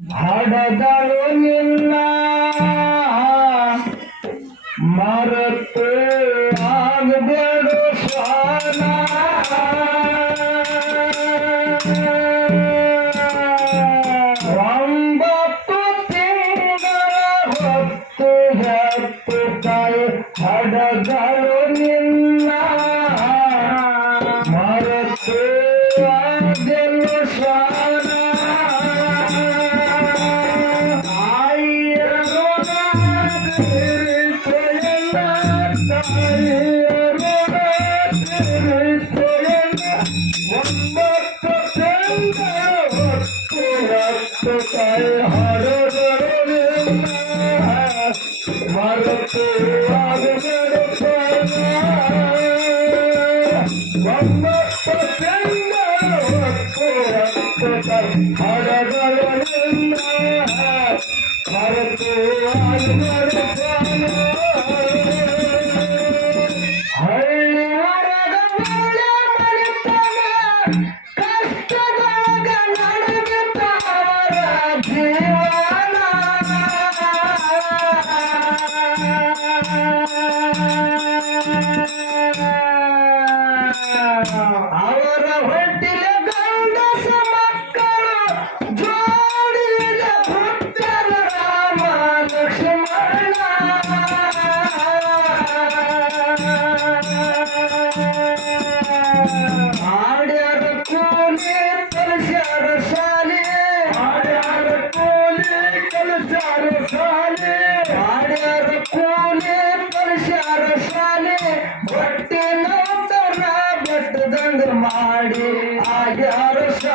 ಹಡದಲು ನಿನ್ನ ಮರತು Bye. Yeah.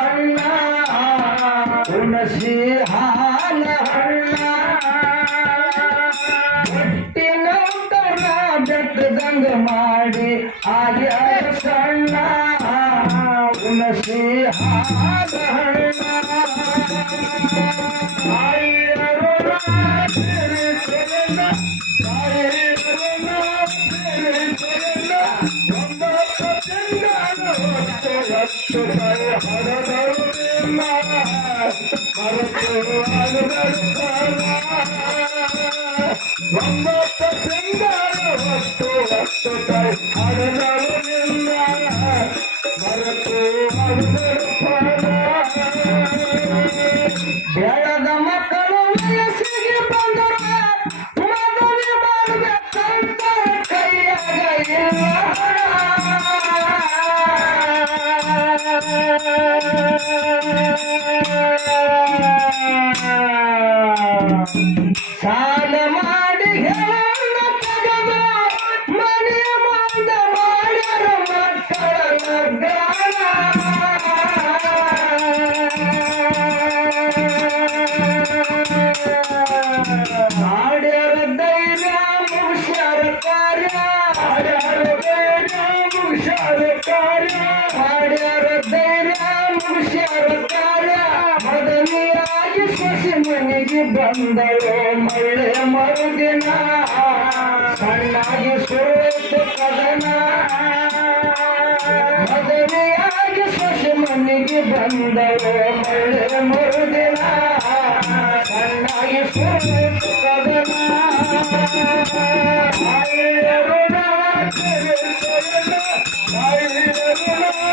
ಹಣ್ಣ ತುಳಸಿ ಹಾಲ ಹಣ್ಣ ಹೊಟ್ಟಿನ ಬೆಟ್ಟದಂಗ ಮಾಡಿ ಹಾಗೆ ಸಣ್ಣ ತುಳಸಿ ಹಾಲ I don't know what to do.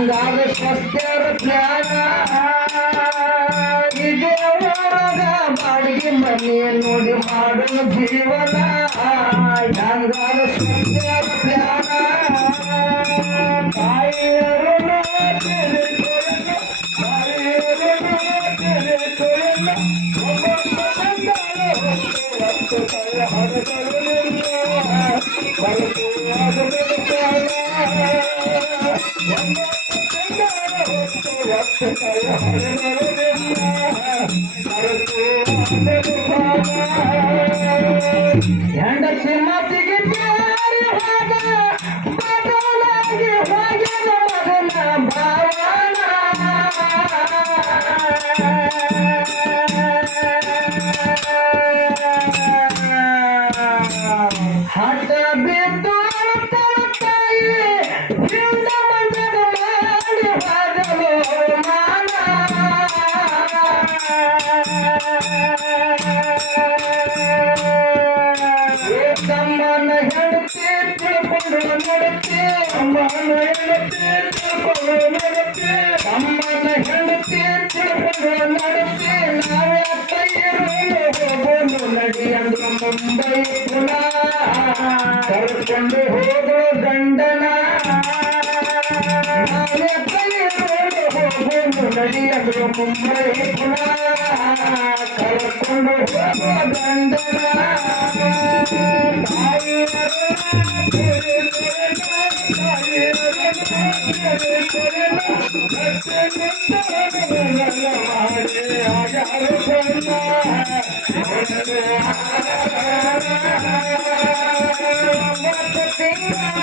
ಬಂಗಾರ ಶಸ್ತ್ರ ಪ್ಲಾನ ಇದೆ ಒಳಗ ಬಾಡಿಗೆ ಮನೆ ನೋಡಿ ಮಾಡಲು ಜೀವನ ಬಂಗಾರ ಶಸ್ತ್ರ ಪ್ಲಾನ ತಾಯಿಯರು Thank you. Thank you. I'm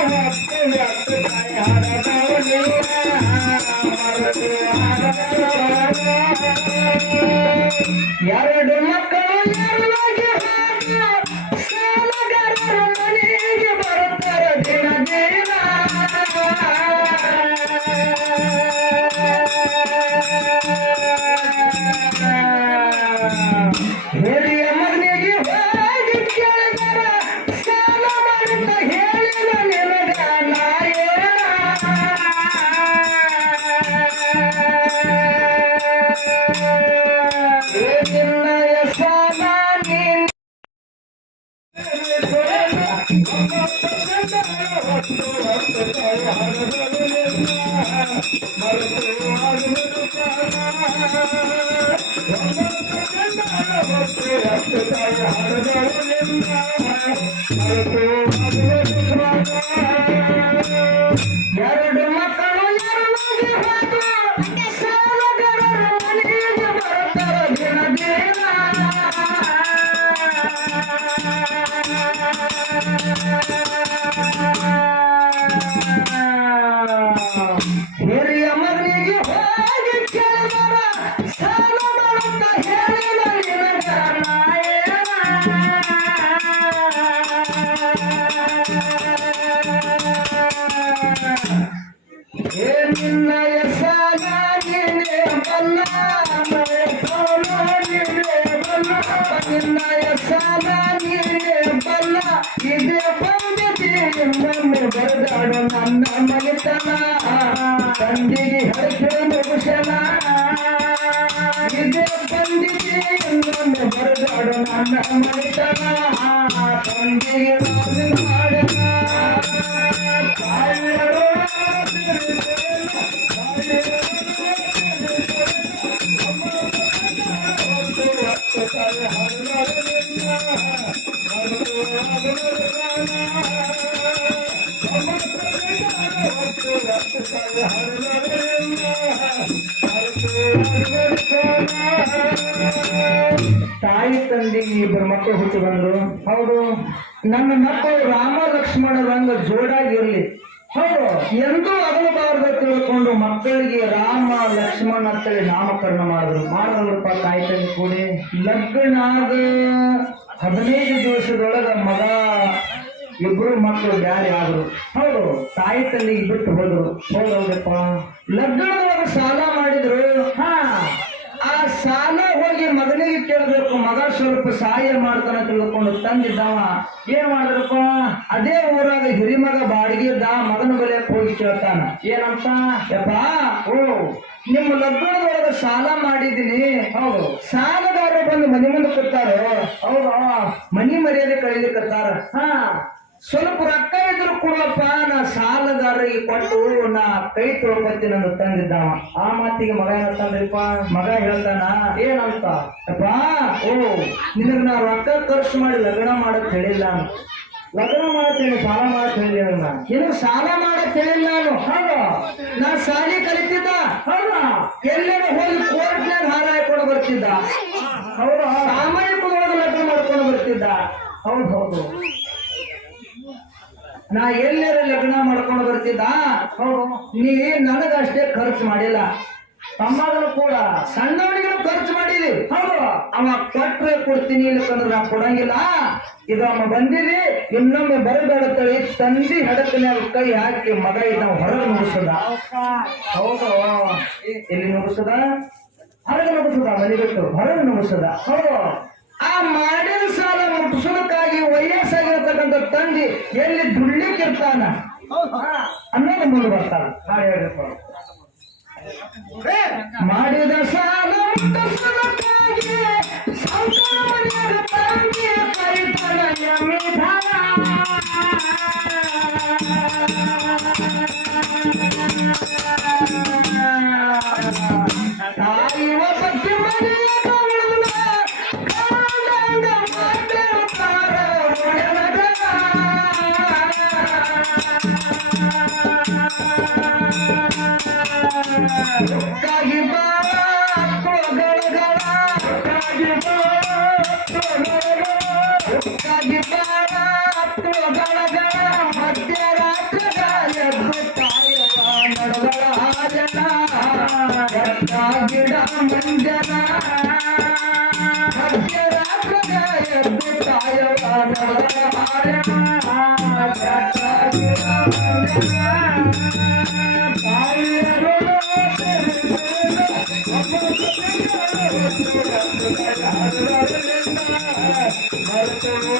not ಯಾರ್ಯಾರು Thank you. ಮಂದಿಗೆ ಇಬ್ಬರು ಮಕ್ಕಳು ಹುಟ್ಟಿ ಬಂದ್ರು. ಹೌದು, ನನ್ನ ಮಕ್ಕಳು ರಾಮ ಲಕ್ಷ್ಮಣ ರಂಗ ಜೋಡಾಗಿರ್ಲಿ. ಹೌದು, ಎಂದೂ ಅಗಲಬಾರ್ದು ತಿಳ್ಕೊಂಡು ಮಕ್ಕಳಿಗೆ ರಾಮ ಲಕ್ಷ್ಮಣ ಅಂತೇಳಿ ನಾಮಕರಣ ಮಾಡಿದ್ರು. ಮಾಡಿದ್ರಪ್ಪ ತಾಯಿ ತಂದೆ ಕೂಡಿ. ಲಗ್ನಾದ ಹದಿನೈದು ದಿವಸದೊಳಗ ಮಗ, ಇಬ್ರು ಮಕ್ಕಳು ಬ್ಯಾರೆ ಆದ್ರು. ಹೌದು, ತಾಯಿ ತಂದೆಗೆ ಬಿಟ್ಟು ಹೋದ್ರು. ಹೋದಪ್ಪ ಲಗ್ನದೊಳಗ ಸಾಲ ಮಾಡಿದ್ರು. ಮಗನಿಗೆ ಕೇಳಬೇಕು? ಮಗ ಸ್ವಲ್ಪ ಸಹಾಯ ಮಾಡ್ತಾನ ತಿಳ್ಕೊಂಡು ತಂದಿದ್ದಾವ. ಏನ್ ಮಾಡಿದ್ರಪ್ಪ ಅದೇ ಊರಾಗ ಹಿರಿಮಗ ಬಾಡಿಗೆ ದಾ ಮಗನ ಬರೆಯ ಹೋಗಿ ಕೇಳ್ತಾನ. ಏನಂತ ಯಪ್ಪ, ಓ, ನಿಮ್ಮ ಲಗ್ನದೊಳಗ ಸಾಲ ಮಾಡಿದೀನಿ ಹೌದು. ಸಾಲಗಾರರು ಬಂದು ಮನೆ ಮುಂದೆ ಕೊಡ್ತಾರೋ ಹೌದಾ ಮನಿ ಮರ್ಯಾದೆ ಕಳೀಲಿಕ್ಕತ್ತಾರ ಹಾ. ಸ್ವಲ್ಪ ರೊಕ್ಕ ಇದ್ರು ಕೊಡಪ್ಪ, ನಾ ಸಾಲಗಾರರಿಗೆ ಕೊಟ್ಟು ನಾ ಕೈ ತೊಳ್ಕೊತೀನಿ ನನ್ನ ತಂದಿದ್ದಾವ. ಆ ಮಾತಿಗೆ ಮಗ ಏನಂತಂದ್ರಿಪ್ಪ ಮಗ ಹೇಳ್ತಾನ, ಏನಂತ? ಅಪ್ಪ, ಓ, ನಿನಗ ನಾ ರೊಕ್ಕ ಖರ್ಚು ಮಾಡಿ ಲಗ್ನ ಮಾಡಕ್ ಹೇಳಿಲ್ಲ. ಲಗ್ನ ಮಾಡ್ತೇನೆ ಸಾಲ ಮಾಡಕ್ ಹೇಳಿಲ್ಲ ನಾನು. ನಿನಗ ಸಾಲ ಮಾಡಕ್ ಹೇಳಿಲ್ಲ ನಾನು. ಹೌದು. ನಾ ಸಾಲಿ ಕಲಿತಿದ್ದ. ಹೌದಾ. ಎಲ್ಲೆಲ್ಲ ಹೋಗಿ ಕೋರ್ಟ್ನಾಗ ಹಾರ ಹಾಕೊಂಡು ಬರ್ತಿದ್ದ. ಹೌದಾ. ಸಾಮಾಜಿಕದೊಳಗೆ ಲಗ್ನ ಮಾಡ್ಕೊಂಡು ಬರ್ತಿದ್ದ. ಹೌದು ಹೌದು. ನಾ ಎಲ್ಲರ ಲಗ್ನ ಮಾಡ್ಕೊಂಡು ಬರ್ತಿದ್ದ? ನೀ ನನಗಷ್ಟೇ ಖರ್ಚು ಮಾಡಿಲ್ಲ. ತಮ್ಮಗನು ಕೂಡ. ಸಣ್ಣವನಿಗೂ ಖರ್ಚು ಮಾಡಿದಿ. ಹೌದು. ಅವ ಕೊಟ್ಟರೆ ಕೊಡ್ತೀನಿ ಇಲ್ಲಕಂದ್ರೆ ನಾ ಕೊಡಂಗಿಲ್ಲ. ಇದು ಅವ ಬಂದಿದಿ ಇನ್ನೊಮ್ಮೆ ಬರಬೇಡತ್ತಳಿ ತಂದಿ ಹಡಕನ್ಯಾಗ ಕೈ ಹಾಕಿ ಮಗ ಇದ್ದ ಹೊರಗೆ ನುಗ್ಸದ ಹೌದು? ಎಲ್ಲಿ ನುಗ್ಸದ ಹೊರಗೆ ನುಗ್ಸದ ಮನೆ ಬಿಟ್ಟು ಹೊರಗೆ ನುಗ್ಸದ ಹೌದು. ಆ ಮಾಡಿದ ಸಾಲ ಮುಟ್ಸೋದಕ್ಕಾಗಿ ವಯಸ್ಸಾಗಿರತಕ್ಕಂಥ ತಂದೆ ಎಲ್ಲಿ ದುಡ್ಲಿಕ್ಕಿರ್ತಾನ? ಅನ್ನೋದು ಮುಂದೆ ಬರ್ತಾನ ಮಾಡಿದ ಸಾಲ ಮುಟ್ಟಿಸೋದಕ್ಕಾಗಿ ತಂದೆ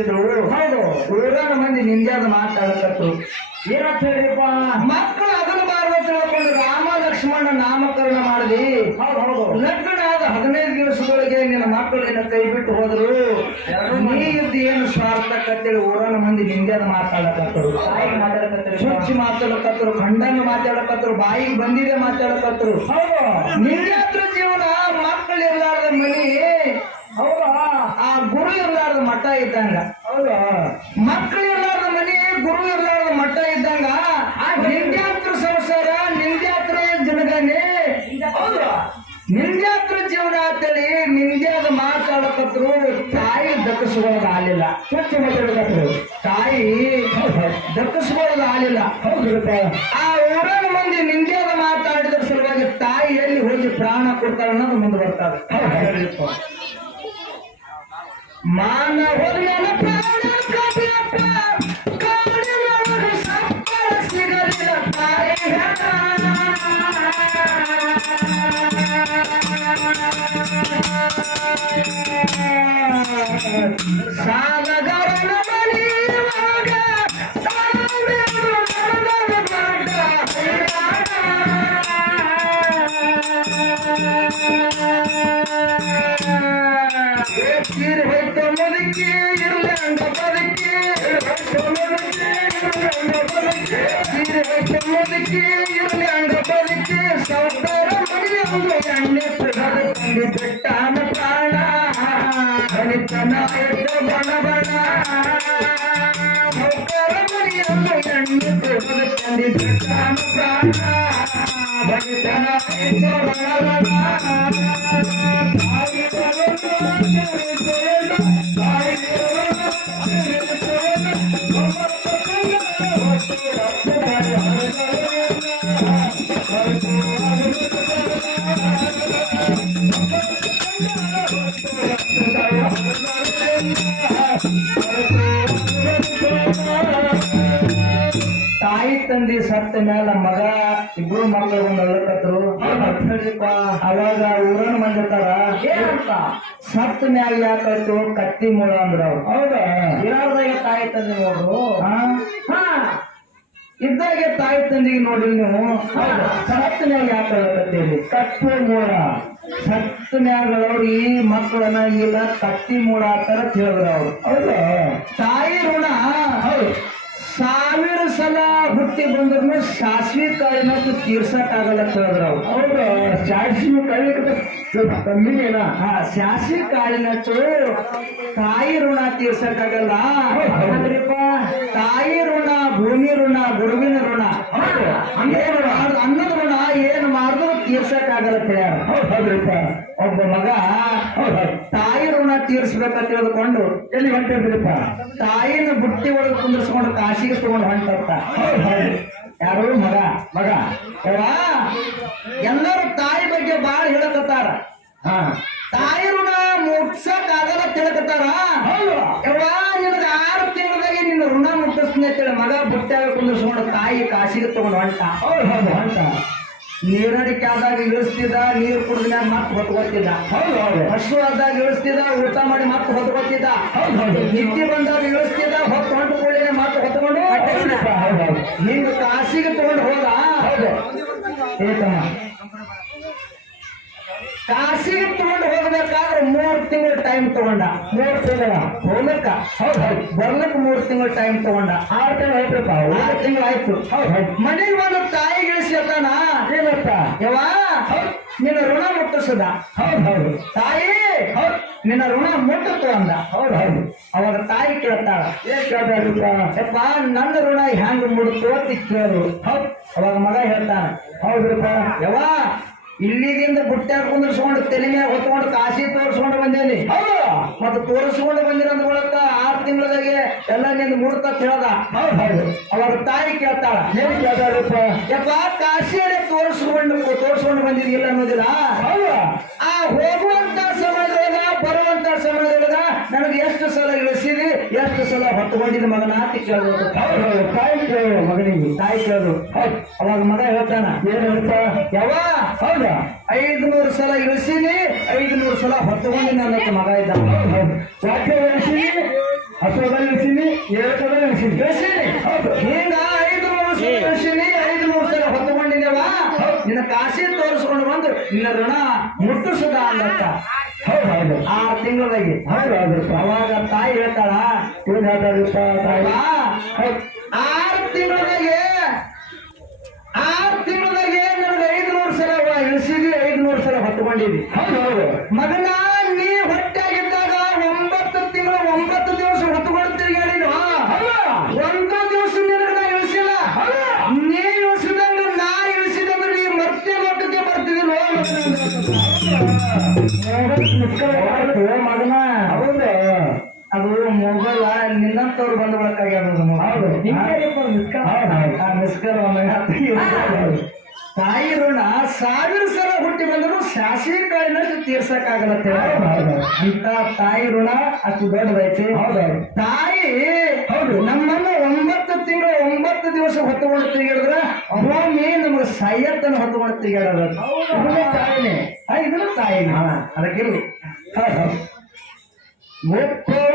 ಇರ್ತಿದ್ರು ಹೌದು. ಉಳಿದಾರ ಮಂದಿ ನಿಂದ ಮಾತಾಡಕತ್ರು ಏನಂತ ಹೇಳಿಪ್ಪ ಮಕ್ಕಳು ಅದನ್ನು ಅಂತ ತಿಳ್ಕೊಂಡು ರಾಮ ಲಕ್ಷ್ಮಣ ನಾಮಕರಣ ಮಾಡಿದಿ ಹೌದು ಹೌದು. ಲಗ್ನ ಆದ ಹದಿನೈದು ದಿವಸದೊಳಗೆ ನಿನ್ನ ಮಕ್ಕಳು ನಿನ್ನ ಕೈ ಬಿಟ್ಟು ಹೋದ್ರು. ನೀ ಇದ್ದು ಏನು ಸ್ವಾರ್ಥ ಕತ್ತೇಳಿ ಊರನ ಮಂದಿ ನಿಂದ್ಯಾದ ಮಾತಾಡಕತ್ತರು ತಾಯಿಗೆ ಮಾತಾಡಕತ್ತರು ಸ್ವಚ್ಛ ಮಾತಾಡಕತ್ತರು ಖಂಡನ ಮಾತಾಡಕತ್ತರು ಬಾಯಿಗೆ ಬಂದಿದೆ ಮಾತಾಡಕತ್ತರು ಹೌದು. ಜೀವನ ಮಕ್ಕಳು ಇರಲಾರ್ದ ಮನಿ. ಹೌದಾ. ಗುರು ಇರ್ಲಾರ್ದ ಮಠ ಇದ್ದಂಗ. ಹೌದಾ? ಮಕ್ಕಳು ಇರ್ಲಾರ್ದ ಮನೆ ಗುರು ಇರ್ಲಾರ್ದ ಮಠ ಇದ್ದಂಗ. ಆ ನಿಂದ್ಯಾತ್ರ ಸಂಸಾರ ನಿಂದ್ಯಾತ್ರ ಜನಗನೆ ಹೌದಾ? ನಿಂದ್ಯಾತ್ರ ಜೀವನ ಅಂತೇಳಿ ನಿಂದ್ಯಾದ ಮಾತಾಡಕತ್ರು ತಾಯಿ ದಕ್ಕಿಸ್ಕೊಳ್ಳೋದು ಆಗಲಿಲ್ಲ. ಸ್ವಚ್ಛ ಮಾತಾಡಕತ್ರು ತಾಯಿ ದಕ್ಕಿಸ್ಕೊಳ್ಳೋದು ಆಗಲಿಲ್ಲ. ಹೌದು ಆ ಊರಾಗ ಮಂದಿ ನಿಂದ್ಯಾಗ ಮಾತಾಡಿದ್ರ ಸಲುವಾಗಿ ತಾಯಿ ಎಲ್ಲಿ ಹೋಗಿ ಪ್ರಾಣ ಕೊಡ್ತಾರ ಅನ್ನೋದು ಮುಂದೆ ಬರ್ತಾರೆ ಮಾನ ತೀರ್ ಹೋಯ್ತು ಮುದುಕಿ ಇರ್ಲಂಗ ಬದುಕಿ ಸೌಕರ ಮನೆಯೊಂದು ಎಣ್ಣೆ ಸುಡದ ತಂದು ಬಿಟ್ಟಾನ ತಾಯಿ ತಂದೆ ಸತ್ತ ಮೇಲೆ ಮಗ ಇಬ್ರು ಮಕ್ಕಳು ಅಳಕತ್ರು ಅವಾಗ ಊರನ್ ಬಂದಿರ್ತಾರ. ಸತ್ತ ಮ್ಯಾಲ ಯಾಕಾಯ್ತು? ಕತ್ತಿ ಮೂಳ ಅಂದ್ರ ಹೌದಾ? ಇರೋದಾಗ ತಾಯಿ ತಂದೆ ನೋಡ್ರು. ಇದ್ದಾಗ ತಾಯಿ ತಂದಿಗೆ ನೋಡಿ ನೀವು. ಸತ್ತ ಮ್ಯಾಲ ಯಾಕೆ ಕತ್ತಿ ಮೂಳ ಅವ್ರು ಈ ಮಕ್ಕಳನ್ನ ಇಲ್ಲ ಕತ್ತಿ ಮೂಳ ತರ ಹೇಳಿದ್ರು ಅವ್ರು. ಹೌದಾ? ತಾಯಿ ಋಣ. ಹೌದು. ಸಾವಿರ ಸಲ ಹುಟ್ಟಿ ಬಂದ್ರು ಸಾಸಿವೆ ಕಾಳಿನಷ್ಟು ತೀರ್ಸಕ್ ಆಗಲ್ಲ ಹೇಳಿದ್ರು ಅವ್ರು. ಹೌದಾ ಸಾಕ್ಷಿ ಕಲಿಯಕ್ಕೆ ಸ್ವಲ್ಪ ಹಾ ಸಾಸಿವೆ ಕಾಳಿನಷ್ಟು ತಾಯಿ ಋಣ ತೀರ್ಸಕ್ ಆಗಲ್ಲ. ತಾಯಿ ಋಣ ಭೂಮಿ ಋಣ ಗುರುವಿನ ಋಣ. ಅನ್ನದ ಋಣ ಏನ್ ಮಾಡಿದ್ರು ತೀರ್ಸಕ್ ಆಗಲ್ಲ ಹೌದ್ರಿಪ್ಪ. ಒಬ್ಬ ಮಗ ತಾಯಿ ಋಣ ತೀರ್ಸ್ಬೇಕಂತ ತಿಳಿದುಕೊಂಡು ಎಲ್ಲಿ ಹೊಂಟಿದ್ರಿಪ್ಪ? ತಾಯಿನ ಬುಟ್ಟಿ ಒಳಗೆ ಕುಂದಿರ್ಸ್ಕೊಂಡು ಕಾಶಿಗೆ ತಗೊಂಡು ಹೊಂಟ ಹೌದು ಯಾರು? ಮಗ ಮಗ. ಎಲ್ಲರೂ ತಾಯಿ ಬಗ್ಗೆ ಬಾಳ ಹೇಳಕತ್ತಾರ. ಹಾ. ತಾಯಿ ಋಣ ಮುಟ್ಸಕ್ ಆಗಲ್ಲ ತಿಳಕತ್ತಾರ ನಿನಗ ಆರು ತಿಂಗಳದಾಗ ನಿನ್ನ ಋಣ ಮುಟ್ಟಿಸ್ತೀನಿ ಅಂತೇಳಿ ಮಗ ಬುಟ್ಟಾಗ ಕುಂದಿರ್ಸ್ಕೊಂಡು ತಾಯಿ ಕಾಶಿಗೆ ತಗೊಂಡು ಹೊಂಟ. ಹೌದು ಹೌದು ಅಂತ ನೀರಡಿಕೆ ಆದಾಗ ಇಳಿಸ್ತಿದ್ದ ನೀರು ಕುಡಿದ್ಮ್ಯಾಗ ಮತ್ತೆ ಹೊತ್ಕೊತಿದ್ದ ಹೌದು ಹೌದು. ಹಸು ಆದಾಗ ಇಳಿಸ್ತಿದ್ದ ಊಟ ಮಾಡಿ ಮತ್ತೆ ಹೊತ್ಕೊತಿದ್ದ ಹೌದು ಹೌದು. ನಿದ್ದೆ ಬಂದಾಗ ಇಳಿಸ್ತಿದ್ದ ಹೊತ್ತು ಹೊಂಟು ಕೂಡಲೇ ಮತ್ತೆ ಹೊತ್ಕೊಂಡು ನೀವು ಕಾಸಿಗೆ ಹೌದು. ಹಿಂಗ ಕಾಶಿಗೆ ತಗೊಂಡು ಹೋದ. ಹೌದು. ಏತಮ್ಮ? ಕಾಶಿಗೆ ತಗೊಂಡು ಹೋಗ್ಬೇಕಾದ್ರೆ ಮೂರು ತಿಂಗಳ ಟೈಮ್ ತಗೊಂಡ. ಮೂರು ತಿಂಗಳ. ಹೋಗ್ಲಕ್ಕ ಹೌದು ಹೌದು. ಬರ್ಲಕ್ ಮೂರು ತಿಂಗಳ ಟೈಮ್ ತಗೊಂಡ. ಆರು ತಿಂಗಳು ಆಯ್ತಪ್ಪ ಆರು ತಿಂಗಳು ಆಯ್ತು. ಹೌದು ಹೌದು. ಮನೆಗೆ ಬಂದು ತಾಯಿ ಗಿಳಿಸ್ತಾನ ಏನಪ್ಪ? ಯವ್ವ ನಿನ್ನ ಋಣ ಮುಟ್ಟಿಸದ. ಹೌದು ಹೌದು. ತಾಯಿ ಹೌದು. ನಿನ್ನ ಋಣ ಮುಟ್ಟಿತು ಅಂದ. ಹೌದು ಹೌದು. ಅವಾಗ ತಾಯಿ ಕೇಳ್ತಾಳ ಏನ್ ಕೇಳ್ಬೇಕಪ್ಪ ನನ್ನ ಋಣ ಹೆಂಗ್ ಮುಡ್ತು ಅಂತ ಕೇಳು. ಹೌದು. ಅವಾಗ ಮಗ ಹೇಳ್ತಾನ ಹೌದ್ರಪ್ಪ. ಯವ್ವ ಇಲ್ಲಿದಿಂದ ಬುಟ್ಟ್ಯಾಗ ಕುಂದಿರ್ಸ್ಕೊಂಡು ತಲೆ ಮ್ಯಾಗ ಹೊತ್ಕೊಂಡು ಕಾಶಿ ತೋರಿಸ್ಕೊಂಡು ಬಂದೇನಿ. ಹೌದು. ಮತ್ತೆ ತೋರಿಸ್ಕೊಂಡು ಬಂದಿರಂತ ಮೂಲಕ ಆರು ತಿಂಗಳದಾಗೆ ಎಲ್ಲ ನಿನ್ ಮುಡ್ತ ಹೇಳದ ಅವ್ರ ತಾಯಿ ಕೇಳ್ತಾಳ ಏನ್ ಕೇಳ್ತಾರಪ್ಪ ಯಪ್ಪ ತೋರಿಸ್ಕೊಂಡು ತೋರಿಸ್ಕೊಂಡು ಬಂದಿದ್ದಿಲ್ಲ ಅನ್ನೋದಿಲ್ಲ? ಹೌದು. ಆ ಹೋಗುವಂತ ಸಮಯದೊಳಗ ಬರುವಂತ ಸಮಯದೊಳಗ ನನಗೆ ಎಷ್ಟು ಸಲ ಇಳಿಸಿದಿ ಎಷ್ಟು ಸಲ ಹೊತ್ತುಕೊಂಡಿದ್ದ ಮಗನ ಅಂತ ಕೇಳೋದು ಹೌದು. ತಾಯಿ ಕೇಳು ಮಗನಿಗೆ. ತಾಯಿ ಕೇಳೋದು ಹೌದು. ಅವಾಗ ಮಗ ಹೇಳ್ತಾನ ಏನ್ ಹೇಳ್ತಾ? ಯಾವ ಹೌದಾ? ಐದ್ನೂರು ಸಲ ಇಳಿಸಿನಿ ಐದ್ನೂರು ಸಲ ಹೊತ್ತುಕೊಂಡಿನ ಅನ್ನಕ್ಕೆ ಮಗ ಇದ್ದ ಹೌದು ವಾಕ್ಯ ಇಳಿಸಿನಿ ಹಸುವದಲ್ಲಿ ಇಳಿಸಿನಿ ಏಕದಲ್ಲಿ ಇಳಿಸಿನಿ ಇಳಿಸಿನಿ ಹೌದು. ಹಿಂಗ ಐದ್ನೂರು ಸಲ ಇಳಿಸಿನಿ ಐದ್ನೂರು ಸಲ ಹೊತ್ತುಕೊಂಡಿದ್ದೇವ ನಿನ್ನ ಕಾಶಿ ತೋರಿಸ್ಕೊಂಡು ಬಂದು ನಿನ್ನ ಋಣ ಮುಟ್ಟಿಸದ ಅನ್ನತ್ತ ಆರು ತಿಂಗಳದಾಗಿ ಅವಾಗ ತಾಯಿ ಹೇಳ್ತಾಳ? ತಾಯಿ. ಹೌದು. ಆರು ತಿಂಗಳದಾಗೆ ಆರು ತಿಂಗಳದಾಗೆ ನನಗೆ ಐದ್ನೂರು ಸಲ ಇಳಿಸಿದ್ವಿ ಐದ್ನೂರು ಸಲ ಹೊತ್ಕೊಂಡಿದ್ವಿ ಹೌದು ಹೌದು. ಮಗನ ನೀ ಹೊಟ್ಟೆಗಿದ್ದಾಗ ಕಾಳಿನಷ್ಟು ಆಗಲತ್ತೆ ಅಂತ. ಹೌದು. ತಾಯಿ ಋಣ ಅಷ್ಟು ದೊಡ್ಡದೈತಿ. ಹೌದು. ತಾಯಿ ಹೌದು. ನಮ್ಮನ್ನ ಒಂಬತ್ತು ತಿಂಗಳು ಒಂಬತ್ತು ದಿವಸ ಹೊತ್ತುಕೊಂಡು ತಿರುಗಿಡಿದ್ರ ಭೂಮಿ ನಮಗೆ ಸೈಯತ್ತನ್ನು ಹೊತ್ತುಕೊಂಡು ತಿರುಗಾಡೋದು. ತಾಯಿನೇ. ಇದನ್ನ ತಾಯಿನೇ. ಅದಕ್ಕಿರ್ಲಿ ಹೌದು. ಮುತ್ತುಗಾರ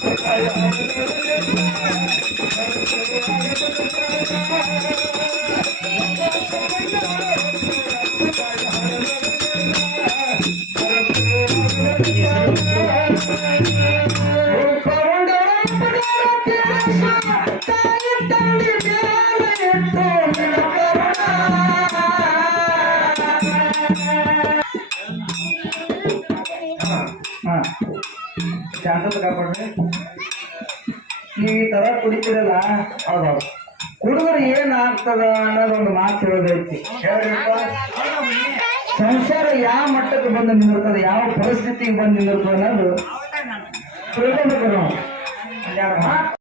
ಬಂದು ನಿಂದಿರ್ತದೆ ಯಾವ ಪರಿಸ್ಥಿತಿಗೆ ಬಂದು ನಿಂದಿರ್ತದೆ ಅನ್ನೋದು ತಿಳ್ಕೊಬೇಕು ನಾವು.